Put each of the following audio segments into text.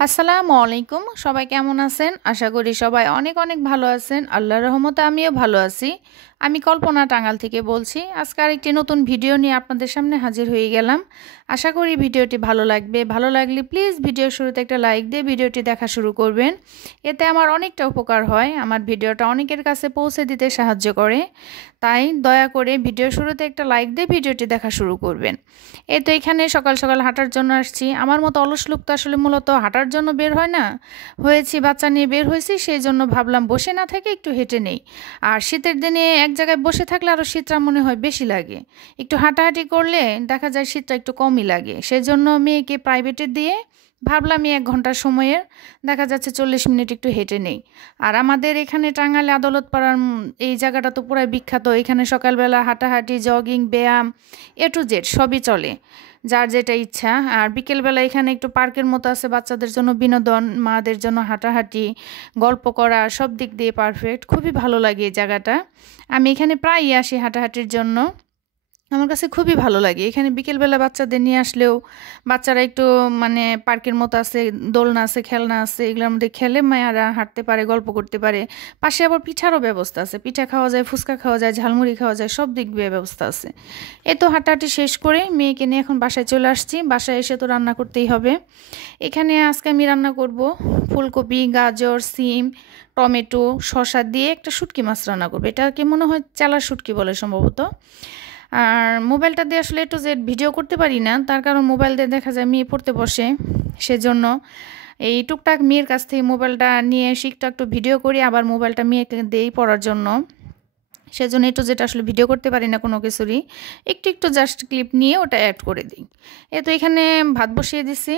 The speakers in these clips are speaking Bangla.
আসসালামু আলাইকুম। সবাই কেমন আছেন? আশা করি সবাই অনেক অনেক ভালো আছেন। আল্লাহর রহমতে আমিও ভালো আছি। আমি কল্পনা টাঙ্গাল থেকে বলছি। আজকে আরেকটি নতুন ভিডিও নিয়ে আপনাদের সামনে হাজির হয়ে গেলাম। আশা করি ভিডিওটি ভালো লাগবে। ভালো লাগলে প্লিজ ভিডিওর শুরুতে একটা লাইক দিয়ে ভিডিওটি দেখা শুরু করবেন। এতে আমার অনেকটা উপকার হয়। আমার ভিডিওটা অনেকের কাছে পৌঁছে দিতে সাহায্য করে। তাই দয়া করে ভিডিওর শুরুতে একটা লাইক দিয়ে ভিডিওটি দেখা শুরু করবেন। এই তো এখানে সকাল সকাল হাঁটার জন্য আসছি। আমার মতো অলস লোক তো আসলে মূলত হাঁটার জন্য বের হয় না। হয়েছি বাচ্চা নিয়ে বের হয়েছি, সেই জন্য ভাবলাম বসে না থেকে একটু হেঁটে নেই। আর শীতের দিনে এক জায়গায় বসে থাকলে আরও শীতটা মনে হয় বেশি লাগে। একটু হাঁটাহাঁটি করলে দেখা যায় শীতটা একটু কমই লাগে। সেজন্য মেয়েকে প্রাইভেটে দিয়ে ভাবলাম এই 1 ঘন্টা সময়ের দেখা যাচ্ছে 40 মিনিট একটু হেঁটে নেই। আর আমাদের এখানে টাঙ্গাইলে আদালতপাড়ার এই জায়গাটা তো পুরাই বিখ্যাত। এখানে সকালবেলা হাঁটাহাঁটি, জগিং, ব্যায়াম এ টু জেড সবই চলে, যার যেটা ইচ্ছা। আর বিকেলবেলা এখানে একটু পার্কের মতো আছে, বাচ্চাদের জন্য বিনোদন, মাদের জন্য হাঁটাহাঁটি, গল্প করা, সব দিক দিয়ে পারফেক্ট। খুবই ভালো লাগে এই জায়গাটা। আমি এখানে প্রায়ই আসি হাঁটাহাঁটির জন্য। আমার কাছে খুবই ভালো লাগে এখানে বিকেলবেলা বাচ্চাদের নিয়ে আসলেও বাচ্চারা একটু পার্কের মতো আছে, দোলনা আছে, খেলনা আছে, এগুলোর মধ্যে খেলে মায়েরা হাঁটতে পারে, গল্প করতে পারে। পাশে আবার পিঠারও ব্যবস্থা আছে, পিঠা খাওয়া যায়, ফুচকা খাওয়া যায়, ঝালমুড়ি খাওয়া যায়, সব দিক দিয়ে ব্যবস্থা আছে। এই তো হাঁটাহাঁটি শেষ করে মেয়েকে নিয়ে এখন বাসায় চলে আসছি। বাসায় এসে তো রান্না করতেই হবে। এখানে আজকে আমি রান্না করব ফুলকপি, গাজর, সিম, টমেটো, শসা দিয়ে একটা শুটকি মাছ রান্না করবো। এটাকে মনে হয় চালার শুটকি বলে সম্ভবত। আর মোবাইলটা দিয়ে আসলে একটু যে ভিডিও করতে পারি না, তার কারণ মোবাইল দিয়ে দেখা যায় মেয়ে পড়তে বসে। সেজন্য এই টুকটাক মেয়ের কাছ থেকে মোবাইলটা নিয়ে শিখটা একটু ভিডিও করি, আবার মোবাইলটা মেয়েকে দেই পড়ার জন্য। সেজন্য একটু যেটা আসলে ভিডিও করতে পারি না কোনো কিছুরই, একটু একটু জাস্ট ক্লিপ নিয়ে ওটা অ্যাড করে দিই। এ তো এখানে ভাত বসিয়ে দিছি।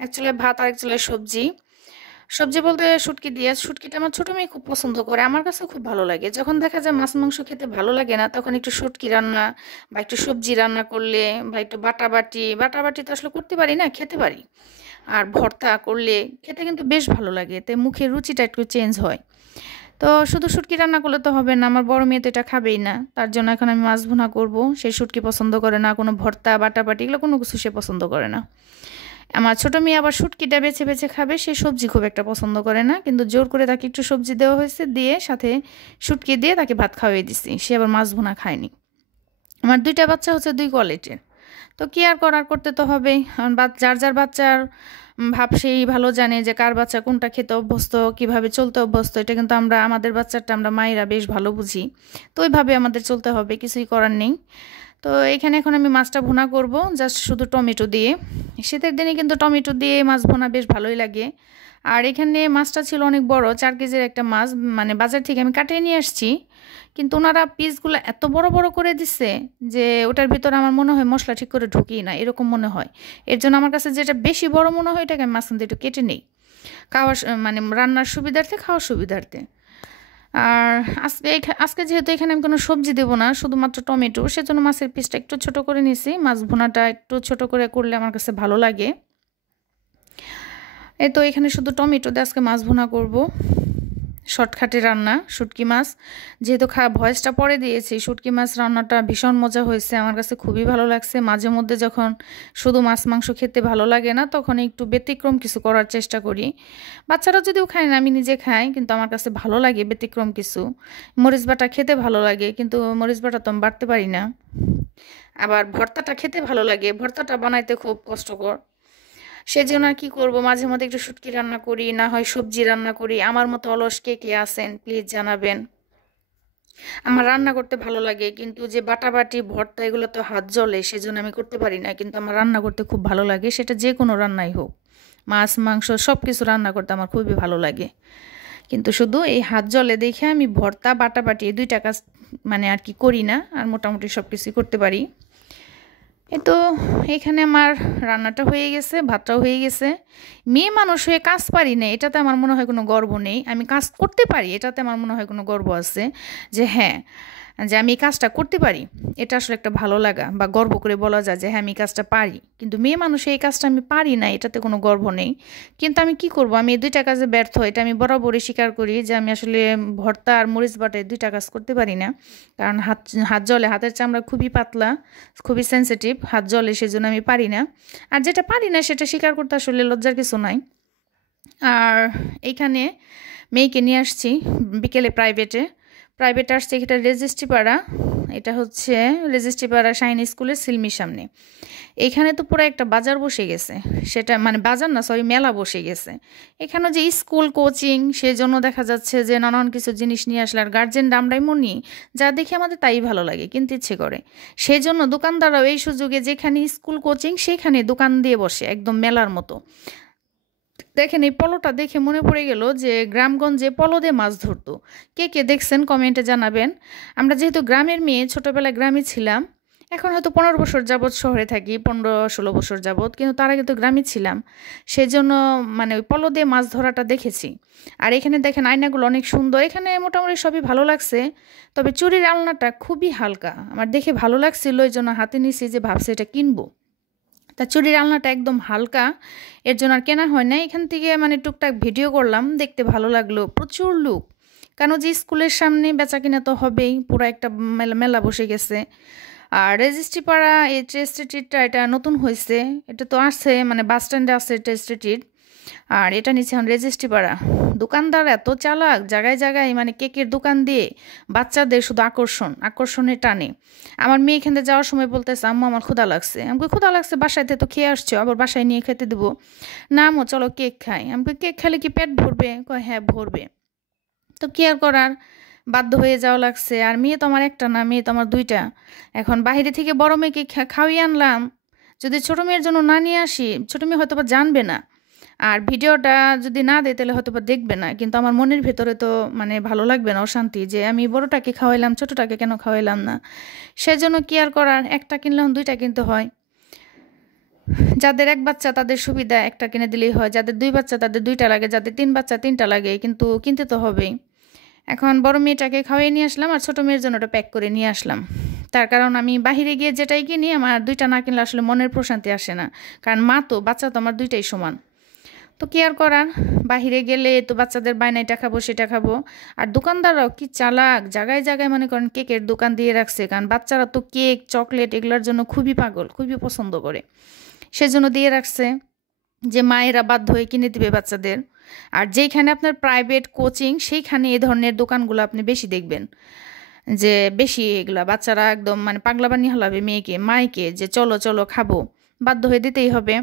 অ্যাকচুয়ালি ভাত আর অ্যাকচুয়ালি সবজি। সবজি বলতে শুটকি দিয়ে, শুটকিটা আমার ছোটো মেয়ে খুব পছন্দ করে, আমার কাছেও খুব ভালো লাগে। যখন দেখা যায় মাছ মাংস খেতে ভালো লাগে না, তখন একটু শুটকি রান্না বা একটু সবজি রান্না করলে বা একটু বাটাবাটি তো আসলে করতে পারি না, খেতে পারি। আর ভর্তা করলে খেতে কিন্তু বেশ ভালো লাগে, এতে মুখের রুচিটা একটু চেঞ্জ হয়। তো শুধু শুটকি রান্না করলে তো হবে না, আমার বড় মেয়ে তো এটা খাবেই না। তার জন্য এখন আমি মাছ ভুনা করবো। সে শুটকি পছন্দ করে না, কোনো ভর্তা বাটাবাটি এগুলো কোনো কিছু সে পছন্দ করে না। আমার ছোট মেয়ে আবার শুটকিটা বেছে বেছে খাবে, সে সবজি খুব একটা পছন্দ করে না, কিন্তু জোর করে তাকে একটু সবজি দেওয়া হয়েছে, দিয়ে সাথে শুটকি দিয়ে তাকে ভাত খাওয়াই দিছি। সে আবার মাছ ভুনা খায়নি। আমার 2টা বাচ্চা হচ্ছে 2 কোয়ালিটির। তো কি আর করার, করতে তো হবেই। কারণ যার যার বাচ্চার ভাব সেই ভালো জানে যে কার বাচ্চা কোনটা খেতে অভ্যস্ত, কিভাবে চলতে অভ্যস্ত। এটা কিন্তু আমরা আমাদের বাচ্চাটা আমরা মায়েরা বেশ ভালো বুঝি। তো ওইভাবে আমাদের চলতে হবে, কিছুই করার নেই। তো এখানে এখন আমি মাছটা ভুনা করব জাস্ট শুধু টমেটো দিয়ে। শীতের দিনে কিন্তু টমেটো দিয়ে মাছ ভুনা বেশ ভালোই লাগে। আর এখানে মাছটা ছিল অনেক বড়, 4 কেজির একটা মাছ, বাজার থেকে আমি কাটিয়ে নিয়ে আসছি। কিন্তু ওনারা পিসগুলো এত বড় বড় করে দিচ্ছে যে ওটার ভিতরে আমার মনে হয় মশলা ঠিক করে ঢুকিয়ে না, এরকম মনে হয়। এর জন্য আমার কাছে যেটা বেশি বড় মনে হয় এটাকে আমি মাঝখান দিয়ে একটু কেটে নেই, খাওয়ার রান্নার সুবিধার্থে, খাওয়ার সুবিধার্থে। আর আজকে যেহেতু এখানে আমি কোনো সবজি দেবো না, শুধুমাত্র টমেটো, সেজন্য মাছের পিসটা একটু ছোট করে নিছি। মাছ ভুনাটা একটু ছোট করে করলে আমার কাছে ভালো লাগে। এই তো এখানে শুধু টমেটো দিয়ে আজকে মাছ ভুনা করব। শর্টকাটে রান্না শুটকি মাছ, যেহেতু ভয়েসটা পরে দিয়েছি। শুটকি মাছ রান্নাটা ভীষণ মজা হয়েছে, আমার কাছে খুবই ভালো লাগছে। মাঝে মধ্যে যখন শুধু মাছ মাংস খেতে ভালো লাগে না, তখন একটু ব্যতিক্রম কিছু করার চেষ্টা করি। বাচ্চারা যদিও খায় না, আমি নিজে খাই, কিন্তু আমার কাছে ভালো লাগে ব্যতিক্রম কিছু। মরিচ বাটা খেতে ভালো লাগে, কিন্তু মরিচ বাটা তো আমি বাটতে পারি না। আবার ভর্তাটা খেতে ভালো লাগে, ভর্তাটা বানাইতে খুব কষ্টকর। সেজন্য আর কি করব, মাঝে মধ্যে একটু শুটকি রান্না করি, না হয় সবজি রান্না করি। আমার মতো অলস কে কে আছেন প্লিজ জানাবেন। আমার রান্না করতে ভালো লাগে, কিন্তু যে বাটাবাটি ভর্তা এগুলো তো হাত জ্বলে, সেজন্য আমি করতে পারি না। কিন্তু আমার রান্না করতে খুব ভালো লাগে, সেটা যে কোনো রান্নাই হোক, মাছ মাংস সব কিছু রান্না করতে আমার খুবই ভালো লাগে। কিন্তু শুধু এই হাত জ্বলে দেখে আমি ভর্তা বাটাবাটি এই 2টা কাজ আর কি করি না, আর মোটামুটি সব কিছুই করতে পারি। এই তো এখানে আমার রান্নাটা হয়ে গেছে, ভাতটাও হয়ে গেছে। মেয়ে মানুষ হয়ে কাজ পারি না এটাতে আমার মনে হয় কোনো গর্ব নেই, আমি কাজ করতে পারি এটাতে আমার মনে হয় কোনো গর্ব আছে। যে হ্যাঁ, যে আমি এই কাজটা করতে পারি, এটা আসলে একটা ভালো লাগা বা গর্ব করে বলা যায় যে হ্যাঁ আমি এই কাজটা পারি। কিন্তু মেয়ে মানুষ এই কাজটা আমি পারি না, এটাতে কোনো গর্ব নেই। কিন্তু আমি কি করব, আমি এই 2টা কাজে ব্যর্থ, এটা আমি বরাবরই স্বীকার করি যে আমি আসলে ভর্তা আর মরিচ বাটায় 2টা কাজ করতে পারি না। কারণ হাত হাত জ্বলে, হাতের চামড়া খুবই পাতলা, খুবই সেনসিটিভ, হাত জ্বলে, সেজন্য আমি পারি না। আর যেটা পারি না সেটা স্বীকার করতে আসলে লজ্জার কিছু নাই। আর এইখানে মেয়েকে নিয়ে আসছি বিকেলে প্রাইভেটে আসছে, এটা রেজিস্ট্রিপাড়া, এটা হচ্ছে রেজিস্ট্রিপাড়া শাইন স্কুলের সিলমির সামনে। এখানে তো পুরো একটা বাজার বসে গেছে, সেটা মানে বাজার না, সরি, মেলা বসে গেছে। এখানে যে স্কুল কোচিং, সেই জন্য দেখা যাচ্ছে যে নানান কিছু জিনিস নিয়ে আসলে, আর গার্জেনরা আমরাই মনি, যা দেখি আমাদের তাই ভালো লাগে, কিনতে ইচ্ছে করে। সেই জন্য দোকানদাররাও এই সুযোগে যেখানে স্কুল কোচিং সেখানে দোকান দিয়ে বসে একদম মেলার মতো। দেখেন এই পলোটা দেখে মনে পড়ে গেল যে গ্রামগঞ্জে পলো দিয়ে মাছ ধরতো। কে কে দেখছেন কমেন্টে জানাবেন। আমরা যেহেতু গ্রামের মেয়ে, ছোটোবেলায় গ্রামে ছিলাম, এখন হয়তো 15 বছর যাবৎ শহরে থাকি, 15-16 বছর যাবৎ, কিন্তু তার আগে তো গ্রামে ছিলাম। সেই জন্য মানে ওই পলো দিয়ে মাছ ধরাটা দেখেছি। আর এখানে দেখেন আয়নাগুলো অনেক সুন্দর, এখানে মোটামুটি সবই ভালো লাগছে। তবে চুরির আলনাটা খুবই হালকা, আমার দেখে ভালো লাগছিল, এই জন্য হাতে নিছি যে ভাবছি এটা কিনবো। তা চুরির আলনাটা একদম হালকা, এর জন্য আর কেনা হয় না। এখান থেকে মানে টুকটাক ভিডিও করলাম, দেখতে ভালো লাগলো। প্রচুর লোক, কেন যে স্কুলের সামনে বেচা কিনা তো হবেই, পুরো একটা মেলা মেলা বসে গেছে। আর রেজিস্ট্রি পাড়া এই স্ট্রিটটা এটা নতুন হয়েছে, এটা তো আছে মানে বাস স্ট্যান্ডে আছে স্ট্রিট। আর এটা নিচে এখন রেজিস্ট্রি পাড়া। দোকানদার এত চালাক, জায়গায় জায়গায় মানে কেকের দোকান দিয়ে বাচ্চাদের শুধু আকর্ষণে টানে। আমার মেয়ে এখানে যাওয়ার সময় বলতেছে আম্মু আমার ক্ষুধা লাগছে। আমাকে ক্ষুধা লাগছে, বাসায় তো খেয়ে আসছো, আবার বাসায় নিয়ে খেতে দেবো? না আম্মু চলো কেক খাই। আমাকে কেক খেলে কি পেট ভরবে? কয় হ্যাঁ ভরবে। তো কি আর করার, বাধ্য হয়ে যাওয়া লাগছে। আর মেয়ে তো আমার একটা না, মেয়ে তো আমার 2টা। এখন বাইরে থেকে বড় মেয়েকে খাওয়িয়ে আনলাম, যদি ছোটো মেয়ের জন্য না নিয়ে আসি, ছোটো মেয়ে হয়তো বা জানবে না। আর ভিডিওটা যদি না দেয় তাহলে হয়তো বা দেখবে না, কিন্তু আমার মনের ভেতরে তো মানে ভালো লাগবে না, অশান্তি, যে আমি বড়টাকে খাওয়াইলাম, ছোটোটাকে কেন খাওয়াইলাম না। সেজন্য কি আর করার, একটা কিনলাম 2টা কিনতে হয়। যাদের 1 বাচ্চা তাদের সুবিধা, একটা কিনে দিলেই হয়। যাদের 2 বাচ্চা তাদের 2টা লাগে, যাদের 3 বাচ্চা 3টা লাগে, কিন্তু কিনতে তো হবেই। এখন বড় মেয়েটাকে খাওয়াই নিয়ে আসলাম, আর ছোটো মেয়ের জন্য ওটা প্যাক করে নিয়ে আসলাম। তার কারণ আমি বাহিরে গিয়ে যেটাই কিনি, আমার 2টা না কিনলে আসলে মনের প্রশান্তি আসে না। কারণ মা তো, বাচ্চা তো আমার 2টাই সমান। তো কি আর করার, বাহিরে গেলে তো বাচ্চাদের বায়না এটা খাবো সেটা খাবো। আর দোকানদাররাও কি চালাক, জায়গায় জায়গায় মনে করেন কেকের দোকান দিয়ে রাখছে, কারণ বাচ্চারা তো কেক চকলেট এগুলোর জন্য খুবই পাগল, খুবই পছন্দ করে, সেজন্য দিয়ে রাখছে যে মায়েরা বাধ্য হয়ে কিনে দিবে বাচ্চাদের। আর যেইখানে আপনার প্রাইভেট কোচিং, সেইখানে এই ধরনের দোকানগুলো আপনি বেশি দেখবেন, যে বেশি এগুলা বাচ্চারা একদম মানে পাগলাবানি হলাবে মেয়েকে মাইকে, যে চলো চলো খাবো, বাধ্য হয়ে দিতেই হবে।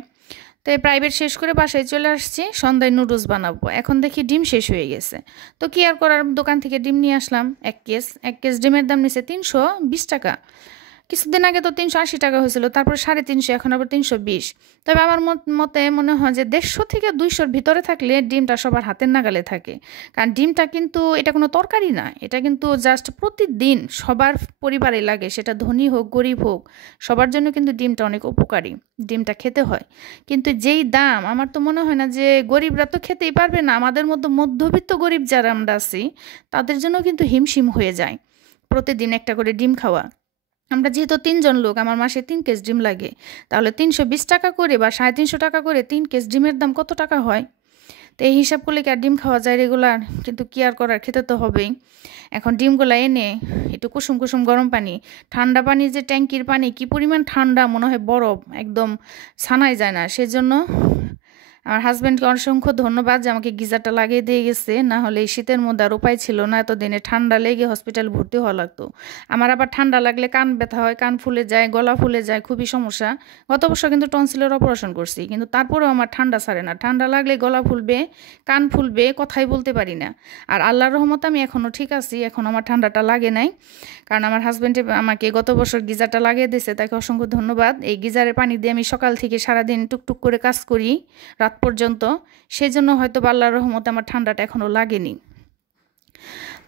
তো এই প্রাইভেট শেষ করে বাসায় চলে আসছি, সন্ধ্যায় নুডলস বানাবো। এখন দেখি ডিম শেষ হয়ে গেছে। তো কি আর করার, দোকান থেকে ডিম নিয়ে আসলাম 1 কেস ডিমের দাম নিছে 320 টাকা। কিছুদিন আগে তো 380 টাকা হয়েছিল, তারপর 350, এখন আবার 320। তবে আমার মতে মনে হয় যে 150 থেকে 200-র ভিতরে থাকলে ডিমটা সবার হাতের নাগালে থাকে। কারণ ডিমটা কিন্তু এটা কোনো তরকারি না, এটা কিন্তু জাস্ট প্রতিদিন সবার পরিবারে লাগে, সেটা ধনী হোক গরিব হোক, সবার জন্য কিন্তু ডিমটা অনেক উপকারী, ডিমটা খেতে হয়। কিন্তু যেই দাম, আমার তো মনে হয় না যে গরিবরা তো খেতেই পারবে না, আমাদের মধ্যে মধ্যবিত্ত গরিব যারা আমরা আছি, তাদের জন্য কিন্তু হিমশিম হয়ে যায় প্রতিদিন একটা করে ডিম খাওয়া। আমরা যেহেতু 3জন লোক, আমার মাসে 3 কেস ডিম লাগে, তাহলে 320 টাকা করে বা 350 টাকা করে 3 কেস ডিমের দাম কত টাকা হয়? তো এই হিসাব করলে কি আর ডিম খাওয়া যায় রেগুলার? কিন্তু কি আর করার, খেতে তো হবেই। এখন ডিমগুলো এনে একটু কুসুম কুসুম গরম পানি, ঠান্ডা পানি, যে ট্যাঙ্কির পানি কি পরিমাণ ঠান্ডা, মনে হয় বরফ, একদম ছানাই যায় না। সেজন্য আমার হাজব্যান্ডকে অসংখ্য ধন্যবাদ যে আমাকে গিজারটা লাগিয়ে দিয়ে গেছে, না হলে এই শীতের মধ্যে আর উপায় ছিল না, এতদিনে ঠান্ডা লেগে হসপিটাল ভর্তি হওয়া লাগতো। আমার আবার ঠান্ডা লাগলে কান ব্যথা হয়, কান ফুলে যায়, গলা ফুলে যায়, খুবই সমস্যা। গত বছর কিন্তু টনসিলের অপারেশন করছি, কিন্তু তারপরেও আমার ঠান্ডা ছাড়ে না, ঠান্ডা লাগলে গলা ফুলবে, কান ফুলবে, কথাই বলতে পারি না। আর আল্লাহর রহমতে আমি এখনও ঠিক আছি, এখন আমার ঠান্ডাটা লাগে নাই, কারণ আমার হাজব্যান্ডে আমাকে গত বছর গিজারটা লাগিয়ে দিয়েছে, তাকে অসংখ্য ধন্যবাদ। এই গিজারের পানি দিয়ে আমি সকাল থেকে সারাদিন টুকটুক করে কাজ করি রাত পর্যন্ত, সেই জন্য হয়তো আল্লাহর রহমতে আমার ঠান্ডাটা এখনও লাগেনি।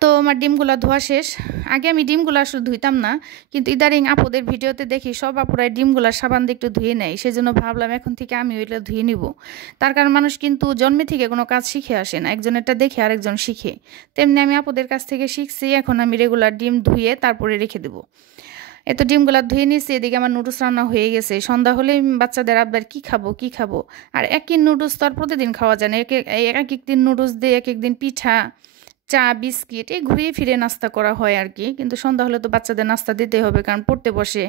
তো আমার ডিমগুলা ধোয়া শেষ। আগে আমি ডিমগুলা আসলে ধুইতাম না, কিন্তু ইদারিং আপুদের ভিডিওতে দেখি সব আপুরাই ডিমগুলা সাবান দিয়ে একটু ধুয়ে নেয়, সেজন্য ভাবলাম এখন থেকে আমি ওইটা ধুয়ে নিব। তার কারণ মানুষ কিন্তু জন্মে থেকে কোনো কাজ শিখে আসে না, একজনেরটা দেখে আরেকজন শিখে। তেমনি আমি আপুদের কাছ থেকে শিখছি, এখন আমি রেগুলার ডিম ধুয়ে তারপরে রেখে দেবো। এত ডিমগুলা ধুয়ে নিয়েছি, এদিকে আমার নুডলস রান্না হয়ে গেছে। সন্ধ্যা হলেই বাচ্চাদের আবদার কী খাবো কী খাবো, আর একই নুডলস তো আর প্রতিদিন খাওয়া যায় না। এক এক দিন নুডলস দিয়ে এক এক দিন পিঠা, চা, বিস্কিট এই ঘুরিয়ে ফিরে নাস্তা করা হয় আর কি। কিন্তু সন্ধ্যা হলে তো বাচ্চাদের নাস্তা দিতেই হবে, কারণ পড়তে বসে।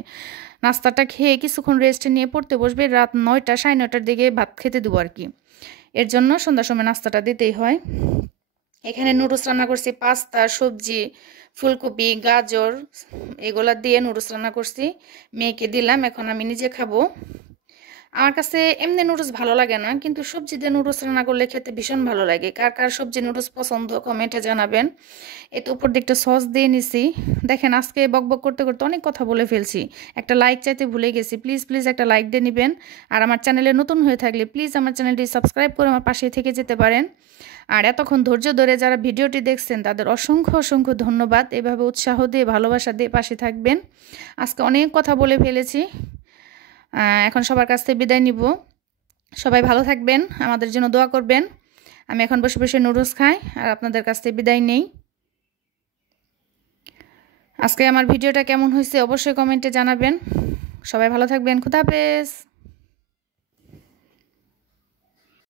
নাস্তাটা খেয়ে কিছুক্ষণ রেস্ট নিয়ে পড়তে বসবে, রাত 9টা 9:30টার দিকে ভাত খেতে দেবো আর কি। এর জন্য সন্ধ্যার সময় নাস্তাটা দিতেই হয়। এখানে নুডলস রান্না করছি, পাস্তা, সবজি, ফুলকপি, গাজর এগুলা দিয়ে নুডলস রান্না করছি। মেয়েকে দিলাম, এখন আমি নিজে খাবো। আমার কাছে এমনি নুডলস ভালো লাগে না, কিন্তু সবজি দিয়ে নুডলস রান্না করলে খেতে ভীষণ ভালো লাগে। কার কার সবজি নুডলস পছন্দ কমেন্টে জানাবেন। এতে উপর দিয়ে একটা সস দিয়ে নিছি। দেখেন আজকে বকবক করতে করতে অনেক কথা বলে ফেলছি, একটা লাইক চাইতে ভুলে গেছি। প্লিজ প্লিজ একটা লাইক দিয়ে নেবেন। আর আমার চ্যানেলে নতুন হয়ে থাকলে প্লিজ আমার চ্যানেলটি সাবস্ক্রাইব করে আমার পাশে থেকে যেতে পারেন। আর এতক্ষণ ধৈর্য ধরে যারা ভিডিওটি দেখছেন তাদের অসংখ্য অসংখ্য ধন্যবাদ। এভাবে উৎসাহ দিয়ে ভালোবাসা দিয়ে পাশে থাকবেন। আজকে অনেক কথা বলে ফেলেছি, এখন সবার কাছ থেকে বিদায় নিব। সবাই ভালো থাকবেন, আমাদের জন্য দোয়া করবেন। আমি এখন বসে বসে নুডলস খাই আর আপনাদের কাছ থেকে বিদায় নেই। আজকে আমার ভিডিওটা কেমন হয়েছে অবশ্যই কমেন্টে জানাবেন। সবাই ভালো থাকবেন, খুদা হাফেজ।